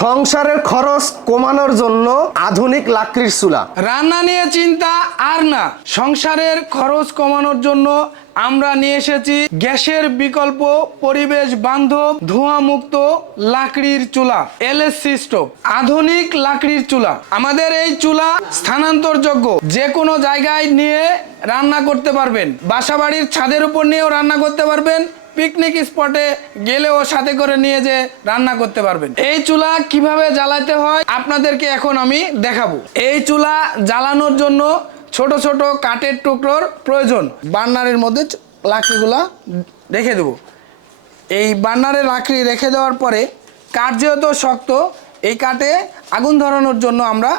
সংসারের খরচ কমানোর জন্য আধুনিক লাকড়ির চুলা। রান্না নিয়ে চিন্তা আর না, সংসারের খরচ কমানোর জন্য আমরা নিয়ে এসেছি গ্যাসের বিকল্প পরিবেশ বান্ধব ধোঁয়া মুক্ত লাকড়ির চুলা এলএসসি স্টোভ আধুনিক লাকড়ির চুলা। আমাদের এই চুলা স্থানান্তরযোগ্য। যে কোনো জায়গায় নিয়ে রান্না করতে পারবেন। বাসাবাড়ির ছাদের উপর নিয়েও রান্না করতে পারবেন। পিকনিক স্পটে গেলেও সাথে করে নিয়ে যে রান্না করতে পারবেন। এই চুলা কীভাবে জ্বালাতে হয় আপনাদেরকে এখন আমি দেখাবো। এই চুলা জ্বালানোর জন্য ছোট ছোট কাঠের টুকরোর প্রয়োজন। বার্নারের মধ্যে লাকড়িগুলা রেখে দেবো। এই বার্নারে লাকড়ি রেখে দেওয়ার পরে কাঠ যেহেতু শক্ত, এই কাঠে আগুন ধরানোর জন্য আমরা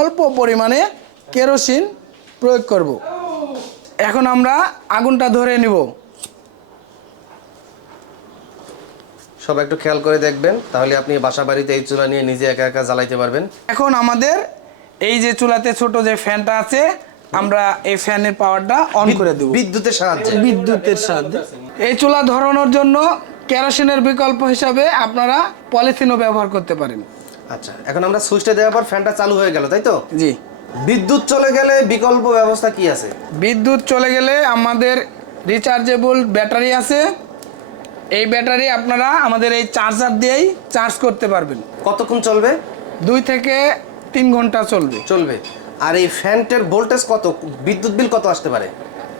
অল্প পরিমাণে কেরোসিন প্রয়োগ করব। এখন আমরা আগুনটা ধরে নিব। সব একটু খেয়াল করে দেখবেন তাহলে আপনি বাসা বাড়িতে এই চুলা নিয়ে নিজে একা একা জ্বালাইতে পারবেন। এখন আমাদের এই যে চুলাতে ছোট যে ফ্যানটা আছে আমরা এই ফ্যানের পাওয়ারটা অন করে দেব। বিদ্যুতের সাহায্যে। বিদ্যুতের সাহায্যে। এই চুলা ধরানোর জন্য কেরোসিনের বিকল্প হিসাবে আপনারা পলিথিনও ব্যবহার করতে পারেন। আচ্ছা এখন আমরা সুইচটা দেওয়ার পর ফ্যানটা চালু হয়ে গেল তাই তো? জি। বিদ্যুৎ চলে গেলে বিকল্প ব্যবস্থা কি আছে? বিদ্যুৎ চলে গেলে আমাদের রিচার্জেবল ব্যাটারি আছে। এই ব্যাটারি আপনারা আমাদের এই চার্জার দিয়েই চার্জ করতে পারবেন। কতক্ষণ চলবে? দুই থেকে তিন ঘণ্টা চলবে। চলবে। আর এই ফ্যানটার ভোল্টেজ কত? বিদ্যুৎ বিল কত আসতে পারে?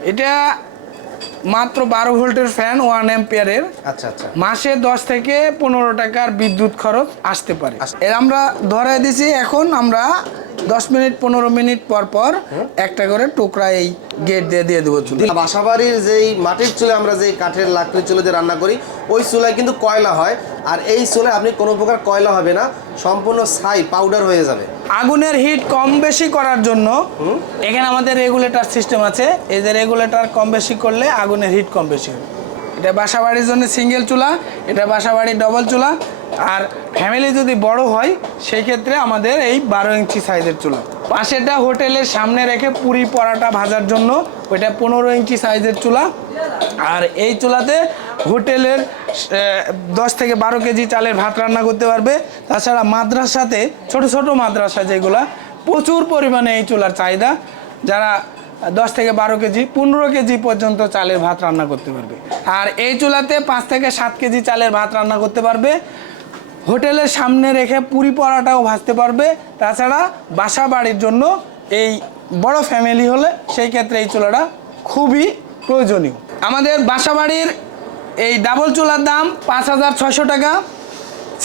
এটা মাত্র বারো ভোল্টের ফ্যান ওয়ান অ্যাম্পিয়ারের আচ্ছা আচ্ছা। মাসে দশ থেকে পনেরো টাকার বিদ্যুৎ খরচ আসতে পারে। এর আমরা ধরে দিছি এখন আমরা দশ মিনিট পনেরো মিনিট পর পর একটা করে টুকরা এই গেট দিয়ে দিয়ে দেবো চুলে বাসা বাড়ির যেই মাটির চুলে আমরা যেই কাঠের লাকড়ির চুলে দিয়ে রান্না করি ওই চুলায় কিন্তু কয়লা হয়। আর এই চুলায় আপনি কোনো প্রকার কয়লা হবে না সম্পূর্ণ ছাই পাউডার হয়ে যাবে। আগুনের হিট কম বেশি করার জন্য এখানে আমাদের রেগুলেটর সিস্টেম আছে। এই যে রেগুলেটর কম বেশি করলে আগুনের হিট কম বেশি হবে। এটা বাসা বাড়ির জন্য সিঙ্গেল চুলা, এটা বাসা বাড়ির ডবল চুলা। আর ফ্যামিলি যদি বড় হয়, সেই ক্ষেত্রে আমাদের এই বারো ইঞ্চি সাইজের চুলা। পাশেটা হোটেলের সামনে রেখে পুরি পরাটা ভাজার জন্য ওইটা পনেরো ইঞ্চি সাইজের চুলা। আর এই চুলাতে হোটেলের দশ থেকে বারো কেজি চালের ভাত রান্না করতে পারবে। তাছাড়া মাদ্রাসাতে, ছোট ছোট মাদ্রাসা যেগুলা, প্রচুর পরিমাণে এই চুলার চাহিদা। যারা দশ থেকে বারো কেজি, পনেরো কেজি পর্যন্ত চালের ভাত রান্না করতে পারবে। আর এই চুলাতে পাঁচ থেকে সাত কেজি চালের ভাত রান্না করতে পারবে। হোটেলের সামনে রেখে পুরি পরাটাও ভাজতে পারবে। তাছাড়া বাসা বাড়ির জন্য এই বড় ফ্যামিলি হলে সেই ক্ষেত্রে এই চুলাটা খুবই প্রয়োজনীয়। আমাদের বাসা বাড়ির এই ডাবল চুলার দাম পাঁচ হাজার ছয়শো টাকা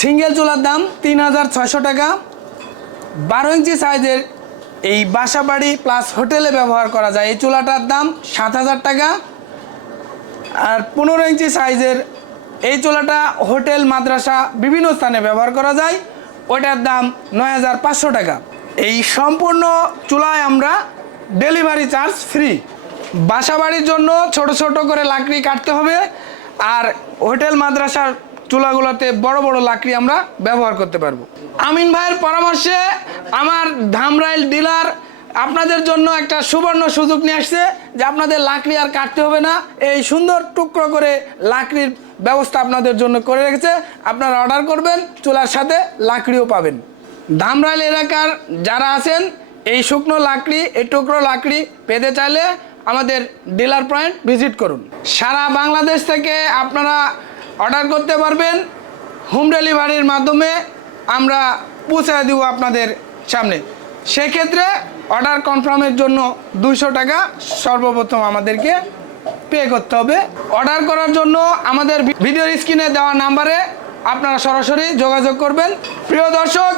সিঙ্গেল চুলার দাম তিন হাজার ছয়শো টাকা। বারো ইঞ্চি সাইজের এই বাসা বাড়ি প্লাস হোটেলে ব্যবহার করা যায়। এই চুলাটার দাম সাত হাজার টাকা। আর পনেরো ইঞ্চি সাইজের এই চুলাটা হোটেল মাদ্রাসা বিভিন্ন স্থানে ব্যবহার করা যায়। ওইটার দাম নয় হাজার পাঁচশো টাকা। এই সম্পূর্ণ চুলায় আমরা ডেলিভারি চার্জ ফ্রি বাসা বাড়ির জন্য ছোট ছোট করে লাকড়ি কাটতে হবে। আর হোটেল মাদ্রাসার চুলাগুলোতে বড় বড় লাকড়ি আমরা ব্যবহার করতে পারব। আমিন ভাইয়ের পরামর্শে আমার ধামরাইল ডিলার আপনাদের জন্য একটা সুবর্ণ সুযোগ নিয়ে আসছে যে আপনাদের লাকড়ি আর কাটতে হবে না। এই সুন্দর টুকরো করে লাকড়ির ব্যবস্থা আপনাদের জন্য করে রেখেছে। আপনারা অর্ডার করবেন, চুলার সাথে লাকড়িও পাবেন। ধামরাইল এলাকার যারা আছেন, এই শুকনো লাকড়ি, এই টুকরো লাকড়ি পেতে চাইলে আমাদের ডিলার পয়েন্ট ভিজিট করুন। সারা বাংলাদেশ থেকে আপনারা অর্ডার করতে পারবেন। হোম ডেলিভারির মাধ্যমে আমরা পৌঁছে দিব আপনাদের সামনে। সেক্ষেত্রে অর্ডার কনফার্মের জন্য দুশো টাকা সর্বপ্রথম আমাদেরকে পে করতে হবে। অর্ডার করার জন্য আমাদের ভিডিওর স্ক্রিনে দেওয়া নাম্বারে আপনারা সরাসরি যোগাযোগ করবেন। প্রিয় দর্শক,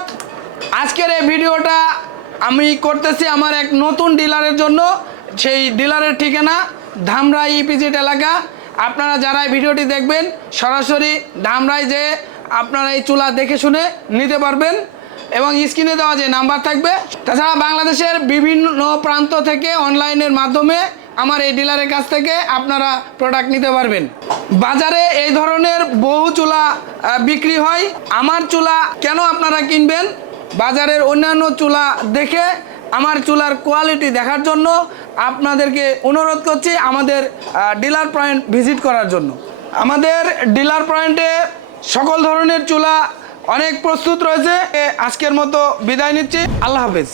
আজকের এই ভিডিওটা আমি করতেছি আমার এক নতুন ডিলারের জন্য। সেই ডিলারের ঠিকানা ধামরা ইপিজিট এলাকা। আপনারা যারা ভিডিওটি দেখবেন, সরাসরি ধামরাই যে আপনারা এই চুলা দেখে শুনে নিতে পারবেন এবং স্ক্রিনে দেওয়া যে নাম্বার থাকবে, তাছাড়া বাংলাদেশের বিভিন্ন প্রান্ত থেকে অনলাইনের মাধ্যমে আমার এই ডিলারের কাছ থেকে আপনারা প্রোডাক্ট নিতে পারবেন। বাজারে এই ধরনের বহু চুলা বিক্রি হয়। আমার চুলা কেন আপনারা কিনবেন? বাজারের অন্যান্য চুলা দেখে আমার চুলার কোয়ালিটি দেখার জন্য আপনাদেরকে অনুরোধ করছি আমাদের ডিলার পয়েন্ট ভিজিট করার জন্য। আমাদের ডিলার পয়েন্টে সকল ধরনের চুলা অনেক প্রস্তুত রয়েছে। আজকের মতো বিদায় নিচ্ছি। আল্লাহ হাফেজ।